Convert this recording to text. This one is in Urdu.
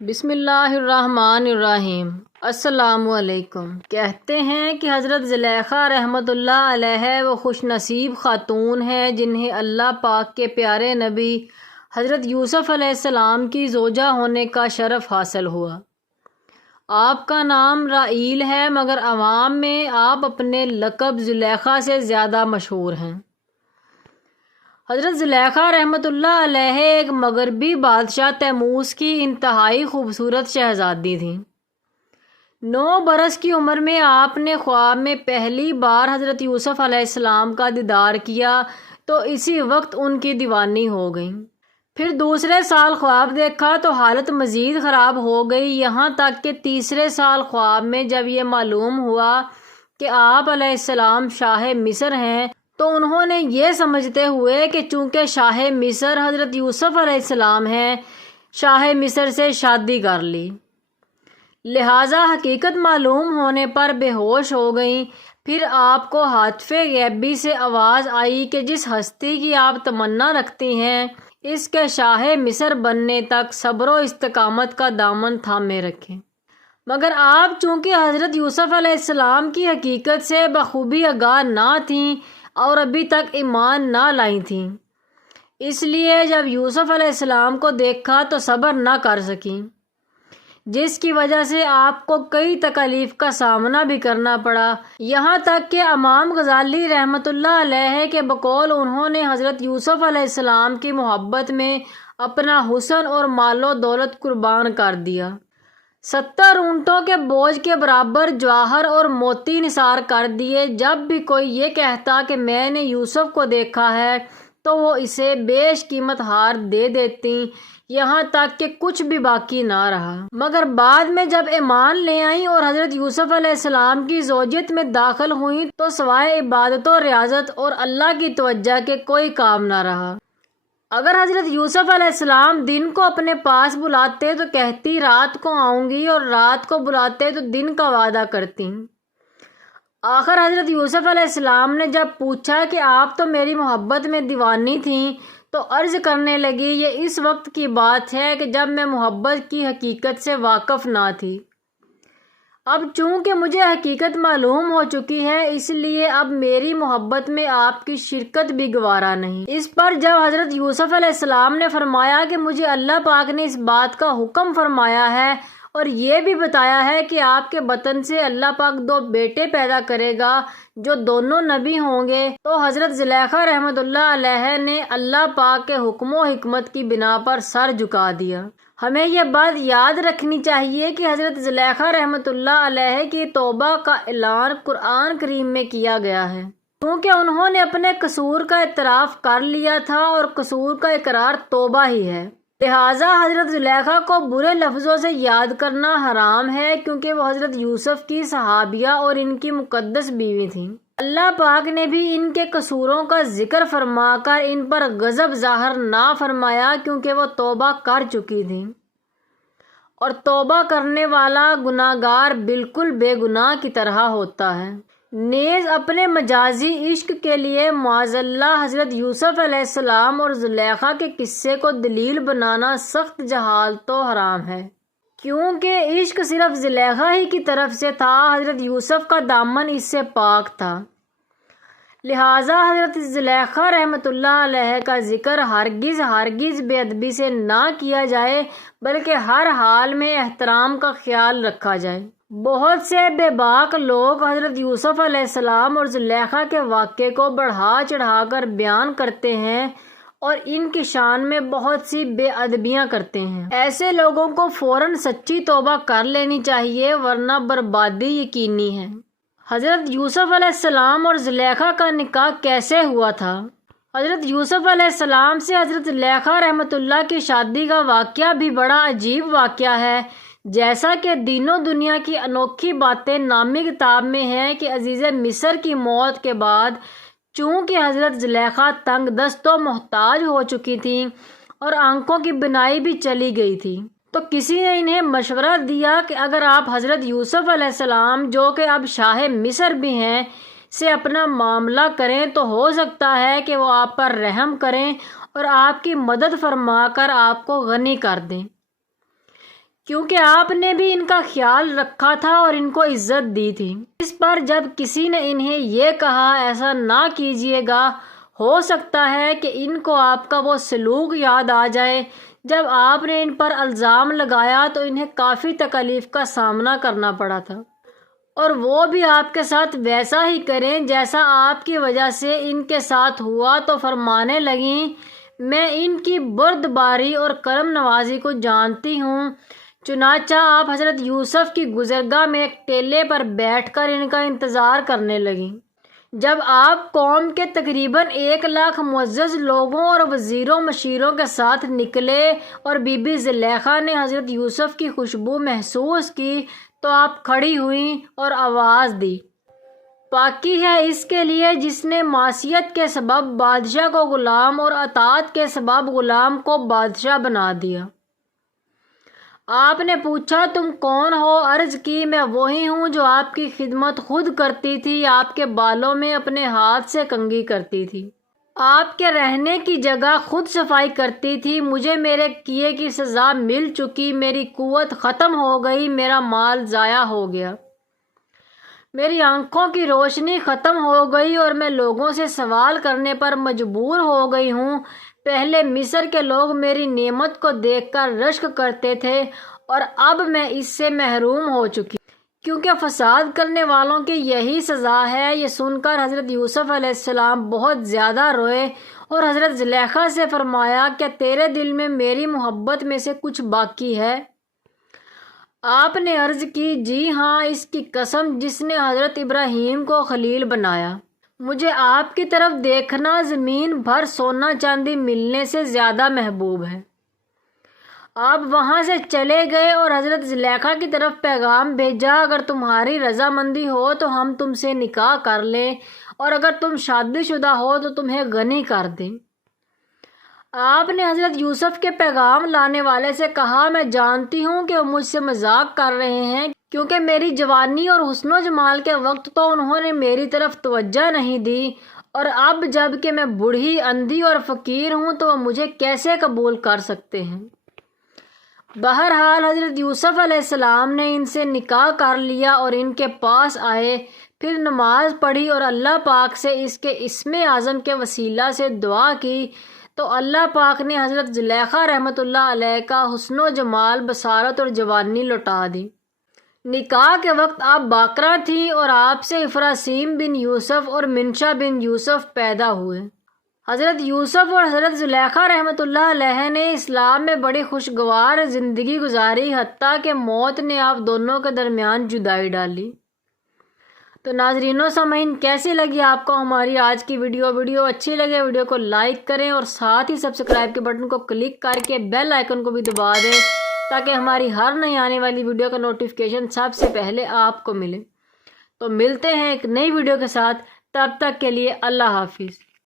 بسم اللہ الرحمن الرحیم۔ السلام علیکم۔ کہتے ہیں کہ حضرت زلیخا رحمۃ اللہ علیہ وہ خوش نصیب خاتون ہیں جنہیں اللہ پاک کے پیارے نبی حضرت یوسف علیہ السلام کی زوجہ ہونے کا شرف حاصل ہوا۔ آپ کا نام رائیل ہے مگر عوام میں آپ اپنے لقب زلیخا سے زیادہ مشہور ہیں۔ حضرت زلیخا رحمۃ اللہ علیہ ایک مغربی بادشاہ تیموس کی انتہائی خوبصورت شہزادی تھیں۔ 9 برس کی عمر میں آپ نے خواب میں پہلی بار حضرت یوسف علیہ السلام کا دیدار کیا تو اسی وقت ان کی دیوانی ہو گئی۔ پھر دوسرے سال خواب دیکھا تو حالت مزید خراب ہو گئی، یہاں تک کہ تیسرے سال خواب میں جب یہ معلوم ہوا کہ آپ علیہ السلام شاہ مصر ہیں تو انہوں نے یہ سمجھتے ہوئے کہ چونکہ شاہ مصر حضرت یوسف علیہ السلام ہیں، شاہ مصر سے شادی کر لی، لہٰذا حقیقت معلوم ہونے پر بے ہوش ہو گئیں۔ پھر آپ کو ہاتف غیبی سے آواز آئی کہ جس ہستی کی آپ تمنا رکھتی ہیں اس کے شاہ مصر بننے تک صبر و استقامت کا دامن تھامے رکھیں۔ مگر آپ چونکہ حضرت یوسف علیہ السلام کی حقیقت سے بخوبی آگاہ نہ تھیں اور ابھی تک ایمان نہ لائی تھیں، اس لیے جب یوسف علیہ السلام کو دیکھا تو صبر نہ کر سکیں، جس کی وجہ سے آپ کو کئی تکالیف کا سامنا بھی کرنا پڑا، یہاں تک کہ امام غزالی رحمۃ اللہ علیہ کے بقول انہوں نے حضرت یوسف علیہ السلام کی محبت میں اپنا حسن اور مال و دولت قربان کر دیا۔ 70 اونٹوں کے بوجھ کے برابر جواہر اور موتی نثار کر دیے۔ جب بھی کوئی یہ کہتا کہ میں نے یوسف کو دیکھا ہے تو وہ اسے بیش قیمت ہار دے دیتی، یہاں تک کہ کچھ بھی باقی نہ رہا۔ مگر بعد میں جب ایمان لے آئیں اور حضرت یوسف علیہ السلام کی زوجیت میں داخل ہوئیں تو سوائے عبادت و ریاضت اور اللہ کی توجہ کے کوئی کام نہ رہا۔ اگر حضرت یوسف علیہ السلام دن کو اپنے پاس بلاتے تو کہتی رات کو آؤں گی، اور رات کو بلاتے تو دن کا وعدہ کرتی۔ آخر حضرت یوسف علیہ السلام نے جب پوچھا کہ آپ تو میری محبت میں دیوانی تھیں تو عرض کرنے لگی، یہ اس وقت کی بات ہے کہ جب میں محبت کی حقیقت سے واقف نہ تھی۔ اب چونکہ مجھے حقیقت معلوم ہو چکی ہے اس لیے اب میری محبت میں آپ کی شرکت بھی گوارا نہیں۔ اس پر جب حضرت یوسف علیہ السلام نے فرمایا کہ مجھے اللہ پاک نے اس بات کا حکم فرمایا ہے اور یہ بھی بتایا ہے کہ آپ کے بطن سے اللہ پاک 2 بیٹے پیدا کرے گا جو دونوں نبی ہوں گے، تو حضرت زلیخا رحمۃ اللہ علیہ نے اللہ پاک کے حکم و حکمت کی بنا پر سر جھکا دیا۔ ہمیں یہ بات یاد رکھنی چاہیے کہ حضرت زلیخا رحمۃ اللہ علیہ کی توبہ کا اعلان قرآن کریم میں کیا گیا ہے، کیونکہ انہوں نے اپنے قصور کا اعتراف کر لیا تھا اور قصور کا اقرار توبہ ہی ہے، لہٰذا حضرت زلیخا کو برے لفظوں سے یاد کرنا حرام ہے، کیونکہ وہ حضرت یوسف کی صحابیہ اور ان کی مقدس بیوی تھیں۔ اللہ پاک نے بھی ان کے قصوروں کا ذکر فرما کر ان پر غضب ظاہر نہ فرمایا، کیونکہ وہ توبہ کر چکی تھیں، اور توبہ کرنے والا گناہگار بالکل بے گناہ کی طرح ہوتا ہے۔ نیز اپنے مجازی عشق کے لیے معاذ اللہ حضرت یوسف علیہ السلام اور زلیخا کے قصے کو دلیل بنانا سخت جہالت و حرام ہے، کیونکہ عشق صرف زلیخا ہی کی طرف سے تھا، حضرت یوسف کا دامن اس سے پاک تھا، لہٰذا حضرت زلیخا رحمۃ اللہ علیہ کا ذکر ہرگز بے ادبی سے نہ کیا جائے، بلکہ ہر حال میں احترام کا خیال رکھا جائے۔ بہت سے بے باک لوگ حضرت یوسف علیہ السلام اور زلیخا کے واقعے کو بڑھا چڑھا کر بیان کرتے ہیں اور ان کی شان میں بہت سی بے ادبیاں کرتے ہیں۔ ایسے لوگوں کو فوراً سچی توبہ کر لینی چاہیے، ورنہ بربادی یقینی ہے۔ حضرت یوسف علیہ السلام اور زلیخا کا نکاح کیسے ہوا تھا؟ حضرت یوسف علیہ السلام سے حضرت زلیخا رحمۃ اللہ کی شادی کا واقعہ بھی بڑا عجیب واقعہ ہے، جیسا کہ دین و دنیا کی انوکھی باتیں نامی کتاب میں ہیں کہ عزیز مصر کی موت کے بعد چونکہ حضرت زلیخا تنگ دست و محتاج ہو چکی تھیں اور آنکھوں کی بینائی بھی چلی گئی تھی، تو کسی نے انہیں مشورہ دیا کہ اگر آپ حضرت یوسف علیہ السلام جو کہ اب شاہ مصر بھی ہیں سے اپنا معاملہ کریں تو ہو سکتا ہے کہ وہ آپ پر رحم کریں اور آپ کی مدد فرما کر آپ کو غنی کر دیں، کیونکہ آپ نے بھی ان کا خیال رکھا تھا اور ان کو عزت دی تھی۔ اس پر جب کسی نے انہیں یہ کہا ایسا نہ کیجیے گا، ہو سکتا ہے کہ ان کو آپ کا وہ سلوک یاد آ جائے جب آپ نے ان پر الزام لگایا تو انہیں کافی تکلیف کا سامنا کرنا پڑا تھا، اور وہ بھی آپ کے ساتھ ویسا ہی کریں جیسا آپ کی وجہ سے ان کے ساتھ ہوا۔ تو فرمانے لگیں، میں ان کی بردباری اور کرم نوازی کو جانتی ہوں۔ چنانچہ آپ حضرت یوسف کی گزرگاہ میں ایک ٹیلے پر بیٹھ کر ان کا انتظار کرنے لگیں۔ جب آپ قوم کے تقریباً 1,00,000 معزز لوگوں اور وزیروں مشیروں کے ساتھ نکلے اور بی بی زلیخا نے حضرت یوسف کی خوشبو محسوس کی تو آپ کھڑی ہوئیں اور آواز دی، پاکی ہے اس کے لیے جس نے معصیت کے سبب بادشاہ کو غلام اور اطاعت کے سبب غلام کو بادشاہ بنا دیا۔ آپ نے پوچھا، تم کون ہو؟ عرض کی، میں وہی ہوں جو آپ کی خدمت خود کرتی تھی، آپ کے بالوں میں اپنے ہاتھ سے کنگھی کرتی تھی، آپ کے رہنے کی جگہ خود صفائی کرتی تھی۔ مجھے میرے کیے کی سزا مل چکی، میری قوت ختم ہو گئی، میرا مال ضائع ہو گیا، میری آنکھوں کی روشنی ختم ہو گئی اور میں لوگوں سے سوال کرنے پر مجبور ہو گئی ہوں۔ پہلے مصر کے لوگ میری نعمت کو دیکھ کر رشک کرتے تھے اور اب میں اس سے محروم ہو چکی، کیونکہ فساد کرنے والوں کی یہی سزا ہے۔ یہ سن کر حضرت یوسف علیہ السلام بہت زیادہ روئے اور حضرت زلیخا سے فرمایا، کیا تیرے دل میں میری محبت میں سے کچھ باقی ہے؟ آپ نے عرض کی، جی ہاں، اس کی قسم جس نے حضرت ابراہیم کو خلیل بنایا، مجھے آپ کی طرف دیکھنا زمین بھر سونا چاندی ملنے سے زیادہ محبوب ہے۔ آپ وہاں سے چلے گئے اور حضرت زلیخا کی طرف پیغام بھیجا، اگر تمہاری رضامندی ہو تو ہم تم سے نکاح کر لیں، اور اگر تم شادی شدہ ہو تو تمہیں غنی کر دیں۔ آپ نے حضرت یوسف کے پیغام لانے والے سے کہا، میں جانتی ہوں کہ وہ مجھ سے مذاق کر رہے ہیں، کیونکہ میری جوانی اور حسن و جمال کے وقت تو انہوں نے میری طرف توجہ نہیں دی، اور اب جب کہ میں بوڑھی، اندھی اور فقیر ہوں تو وہ مجھے کیسے قبول کر سکتے ہیں؟ بہرحال حضرت یوسف علیہ السلام نے ان سے نکاح کر لیا اور ان کے پاس آئے، پھر نماز پڑھی اور اللہ پاک سے اس کے اسم اعظم کے وسیلہ سے دعا کی، تو اللہ پاک نے حضرت زلیخا رحمۃ اللہ علیہ کا حسن و جمال، بصارت اور جوانی لوٹا دی۔ نکاح کے وقت آپ باکرہ تھیں اور آپ سے افراسیم بن یوسف اور منشا بن یوسف پیدا ہوئے۔ حضرت یوسف اور حضرت زلیخا رحمۃ اللہ علیہ نے اسلام میں بڑی خوشگوار زندگی گزاری، حتیٰ کہ موت نے آپ دونوں کے درمیان جدائی ڈالی۔ تو ناظرین و سامعین، کیسی لگی آپ کو ہماری آج کی ویڈیو اچھی لگے ویڈیو کو لائک کریں اور ساتھ ہی سبسکرائب کے بٹن کو کلک کر کے بیل آئیکن کو بھی دبا دیں تاکہ ہماری ہر نئی آنے والی ویڈیو کا نوٹیفیکیشن سب سے پہلے آپ کو ملے۔ تو ملتے ہیں ایک نئی ویڈیو کے ساتھ، تب تک کے لیے اللہ حافظ۔